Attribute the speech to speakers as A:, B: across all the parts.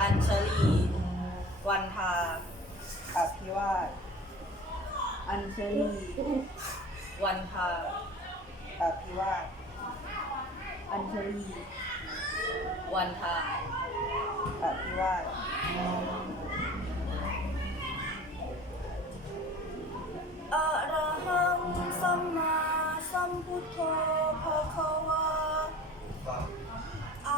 A: อัญชลี วันทา
B: อาภิวาสอัญชลี
A: วันทา
B: อา
A: ภิวาสอัญชลี วั
C: นทาอา
A: ภิ
C: วาส
A: อะระหังสัมมาสัมพุทโธภะคะวะ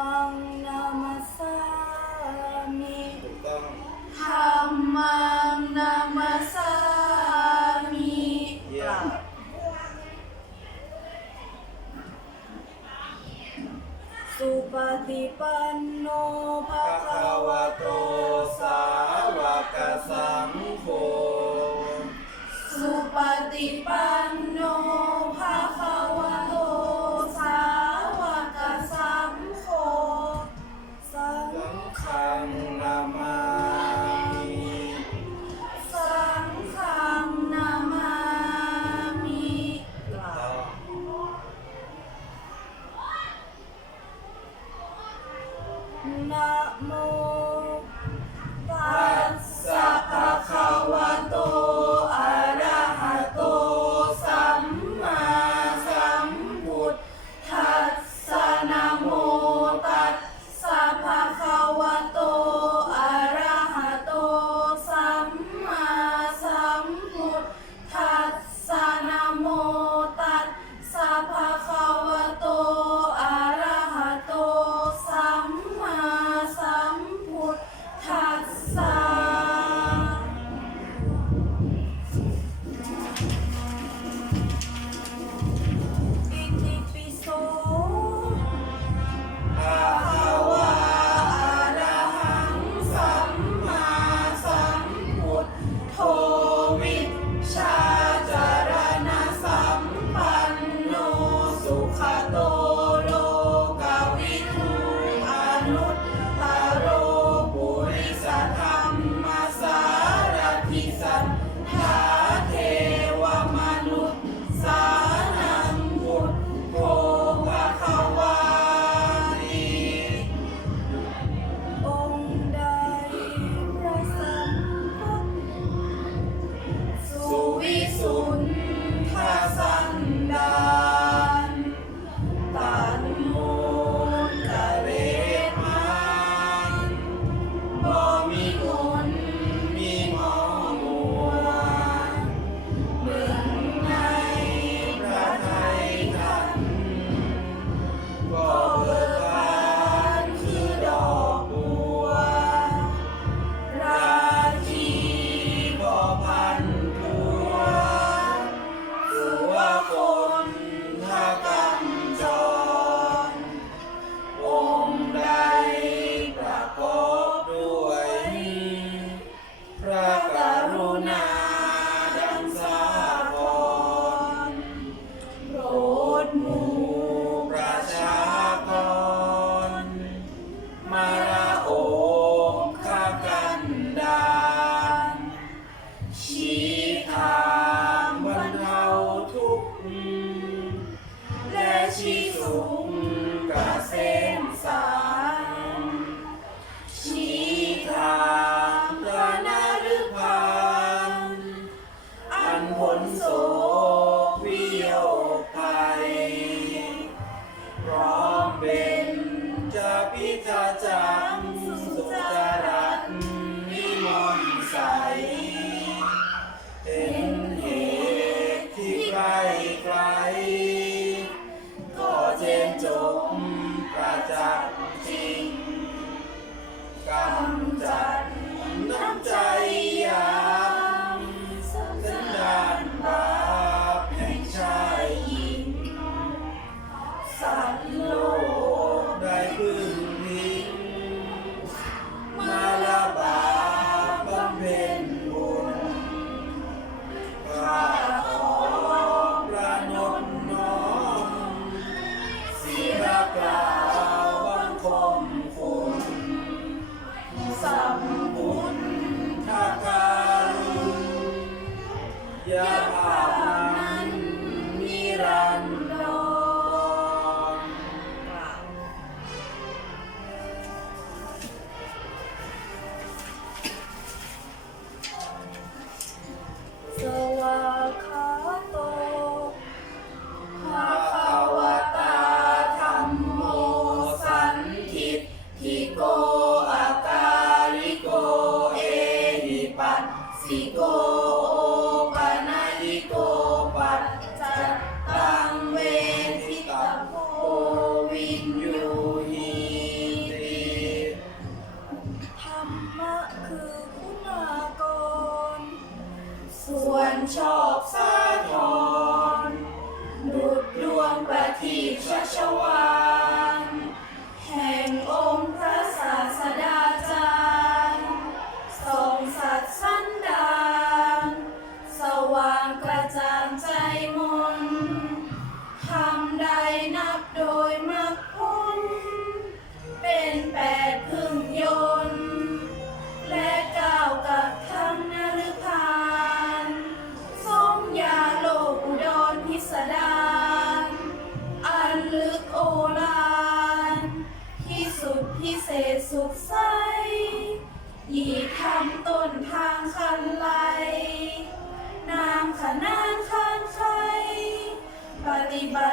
A: Buddhang namasami Buddhang Hamang namasami yeah. Supati panno bhagavato sawaka sangho Supati panno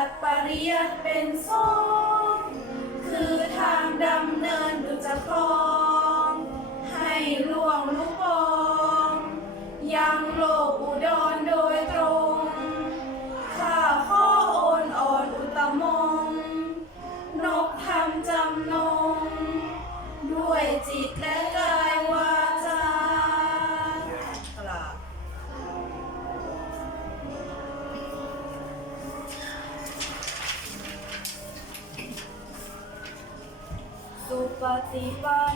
A: กปริยัตเป็นโซ่
C: คือ
A: ทางดำเนินดุจกร
D: Deepa.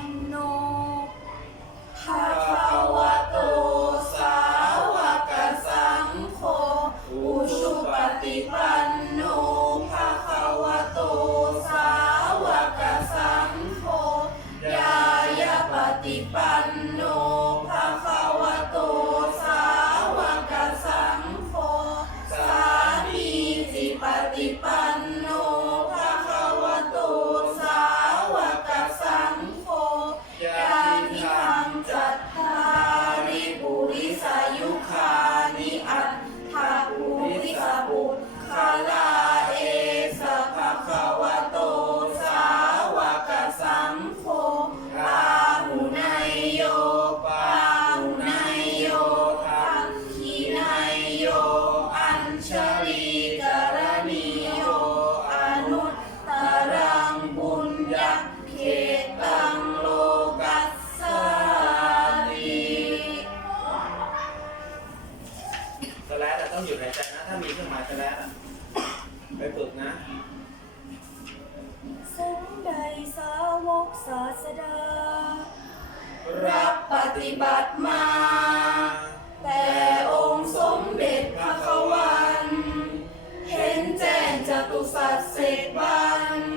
D: Santo Sacred One.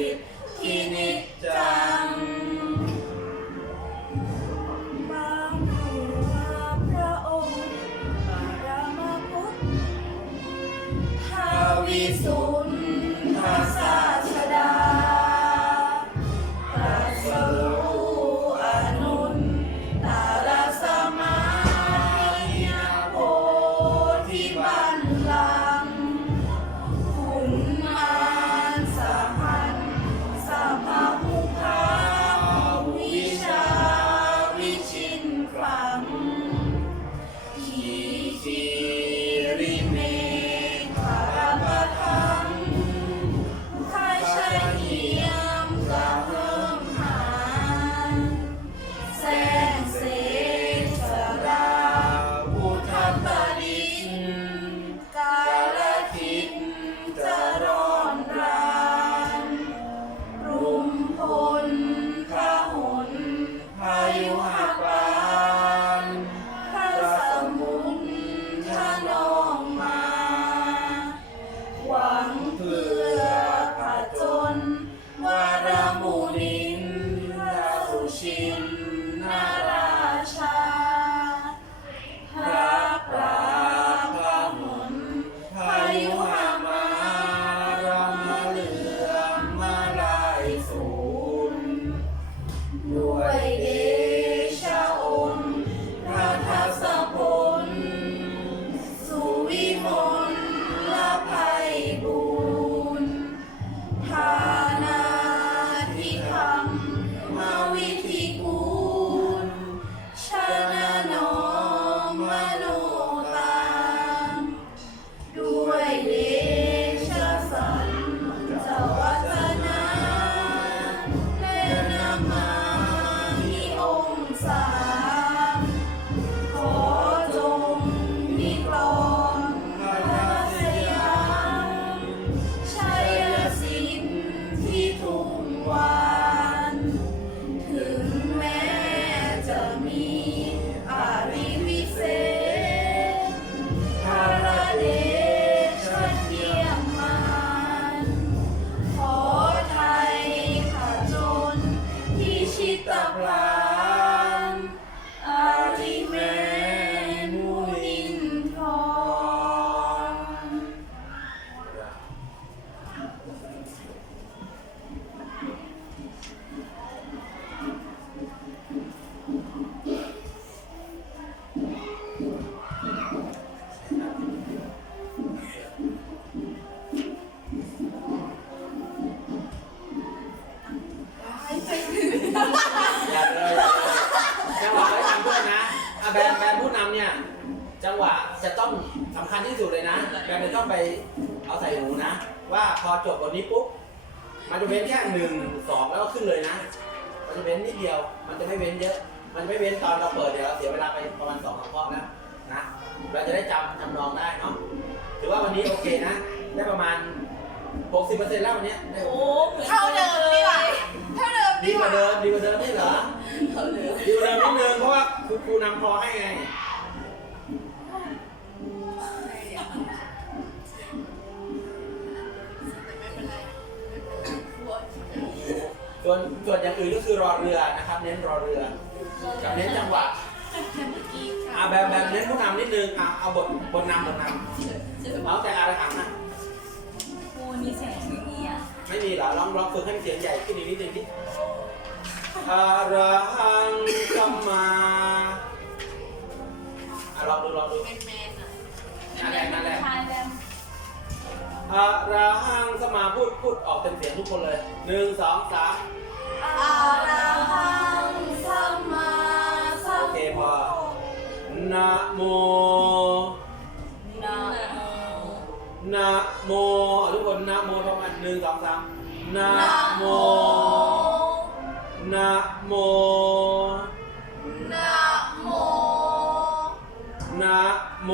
D: 십기니 짱 นจะเว้นนิดเดียว มันจะไม่เว้นเยอะ มันไม่เว้นตอนเราเปิดเดี๋ยวเราเสียเวลาไปประมาณสองสามข้อแล้วนะ เราจะได้จำจำนองได้เนาะถือว่าวันนี้โอเคนะ ได้ประมาณ 60%แล้ววันเนี้ยได้
A: โอ้เท่าเดิมดีกว่าเท่าเดิม
D: ดีกว่าเดิมดีกว่าเดิมนี่เหรอ
A: เท่าเดิม
D: ดีกว่าเดิมนิดนึงเพราะว่าครูครูนำพอให้ไง ส่วนส่วนอย่างอื่นก็คือรอเรือนะครับ เน้นรอเรือกับเน้นจังหวะอ่าแบบแบบเน้นผู้นำนิดนึงอะเอาบทบทนำบทนำเอาแต่อะไรหังนะ
A: ครูมีเสียงอย่างนี้อะ
D: ไม่มีเหรอลองลองฝึกให้มันเสียงใหญ่ขึ้นอีกนิดนึงดิอะระหังสัมมาอะลองดูลองดู
A: เป็นแมนอะ
D: นั่นแหละนั่นแหละ
A: ชายแบบ
D: อะระหังสมมาพูด พูดออกเป็นเสียงทุกคนเลยหนึ่งสองสาม
A: อาระหังสัมมาสัม
D: โอเคพอนะโม
A: นะโม
D: นะโมอะทุกคนนะโมพร้อมกันหนึ่งสองสามนะโมนะโม
A: นะโม
D: นะโม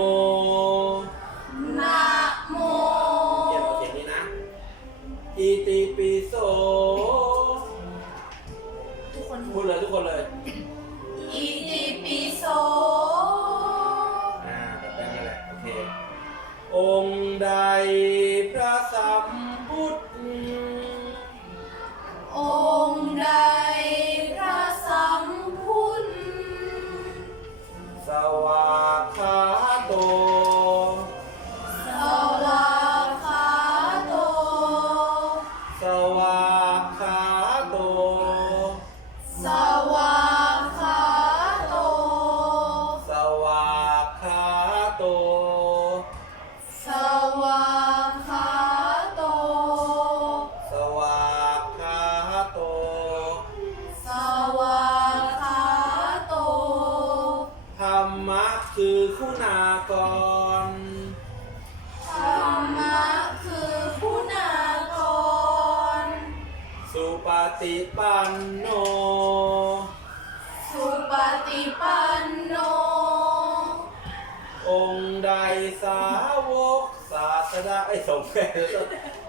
D: าไอ้สงฆ์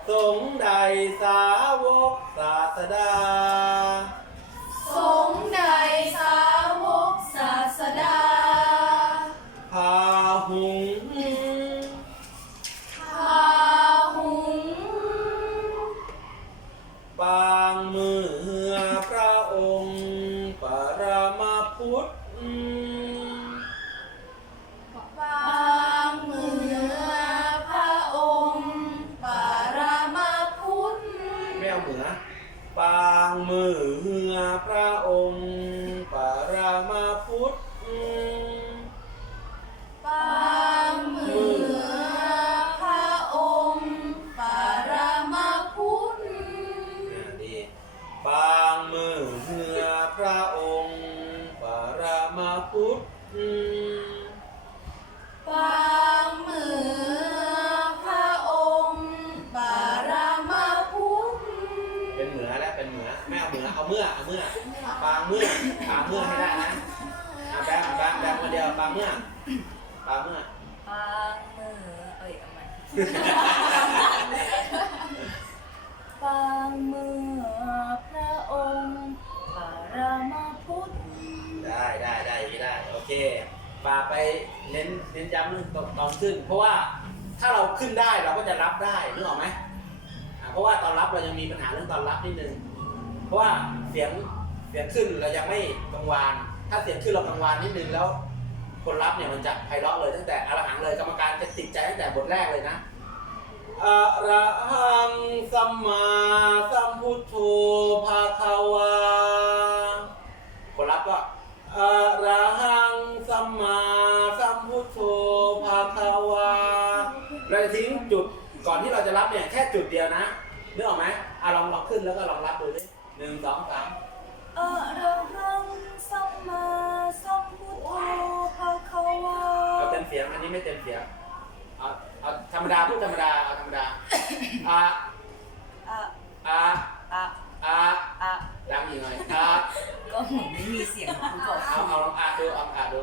D: สงฆ์ใดสาวกศาสดาาไปเน้นเน้นย้ำเรื่องตอนตอนขึ้น เพราะว่าถ้าเราขึ้นได้เราก็จะรับได้นึกออกไหมอะเพราะว่าตอนรับเรายังมีปัญหาเรื่องตอนรับนิดนึงเพราะว่าเสียงเสียงขึ้นเรายังไม่กังวานถ้าเสียงขึ้นเรากังวานนิดนึงแล้ว คนรับเนี่ยมันจะไพเราะเลยตั้งแต่อรหังเลยกรรมการจะติดใจตั้งแต่บทแรกเลยนะอะระหังสัมมาสัมพุทโธภาคาวาคนรับก็อะระหัง สัมมาสัมพุทโธภาคาวาเราจะทิ้งจุดก่อนที่เราจะรับเนี่ยแค่จุดเดียวนะนึกออกไหมอะลองลองขึ้นแล้วก็ลองรับดูดิหนึ่งสองสาม
A: อะระหังสัมมาสัมพุทโธภะคะวา
D: เอาเต็มเสียงอันนี้ไม่เต็มเสียงเอาเอาธรรมดาพูดธรรมดาเอาธรรมดาอะ
A: อะ
D: อะ
A: อะ
D: อะ
A: อะ
D: ดังอีกหน่อยอะ
A: ก็เหมือนไม่มีเสียงคุณบอก
D: เอาเอาลองอะดูเอาอะดู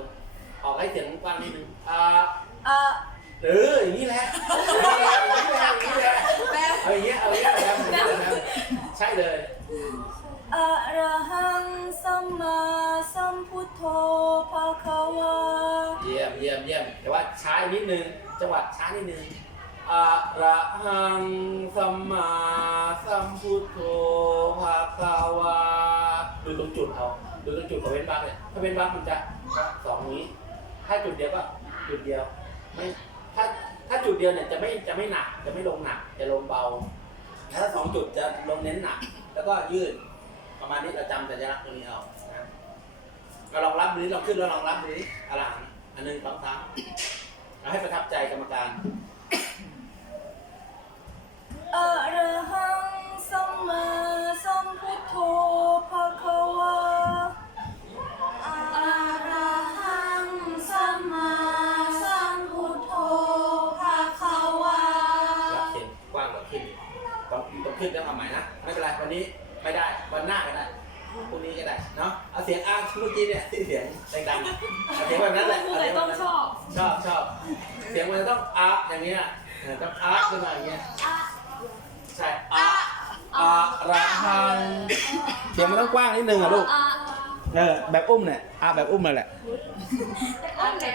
D: ออกให้เสียงกว้างนิดนึงอะ
A: อะ
D: เอออย่างนี้แหละอย่างนี้แหละอย่างนี้แหละ
A: แม่
D: เอาอย่างเงี้ยเอาอย่างเงี้ยแบบนี้เลยนะใช่เลย
A: อะระหังสัมมาสัมพุทโธภะคะวา
D: เยี่ยมเยี่ยมเยี่ยมแต่ว่าช้าอีกนิดนึงจังหวะช้านิดนึงอะระหังสัมมาสัมพุทโธภะคะวาดูตรงจุดเอาดูตรงจุดของเว้นวรรคเนี่ยถ้าเว้นวรรคมันจะสองนี้ ถ้าจุดเดียวก็จุดเดียวไม่ถ้าถ้าจุดเดียวเนี่ยจะไม่จะไม่หนักจะไม่ลงหนักจะลงเบา ถ้าสองจุดจะลงเน้นหนัก แล้วก็ยืดประมาณนี้เราจำสัญลักษณ์ตรงนี้เอานะเราลองรับนี้ลองขึ้นแล้วลองรับนี้อะไรอันหนึ่งสองสามเราให้ประทับใจกรรมการ
A: อะ
D: ต้องขึ้นแล้วทำใหม่นะ ไม่เป็นไรวันนี้ไม่ได้วันหน้าก็ได้พรุ่งนี้ก็ได้เนาะเอาเสียงอ้างเมื่อกี้เนี่ยที่เสียงดังๆเอาเสียงแบบนั้นแหละ
A: ผู้ใดต้องชอบ
D: ชอบชอบเสียงมันจะต้องอาอย่างเงี้ยเออต้องอาขึ้นมาอย่างเงี้ยใช่อาอาระหังเสียงมันต้องกว้างนิดนึงอะลูก
A: อะ
D: เออแบบอุ้มเนี่ยอาแบบอุ้มนั่นแหละ
A: แต่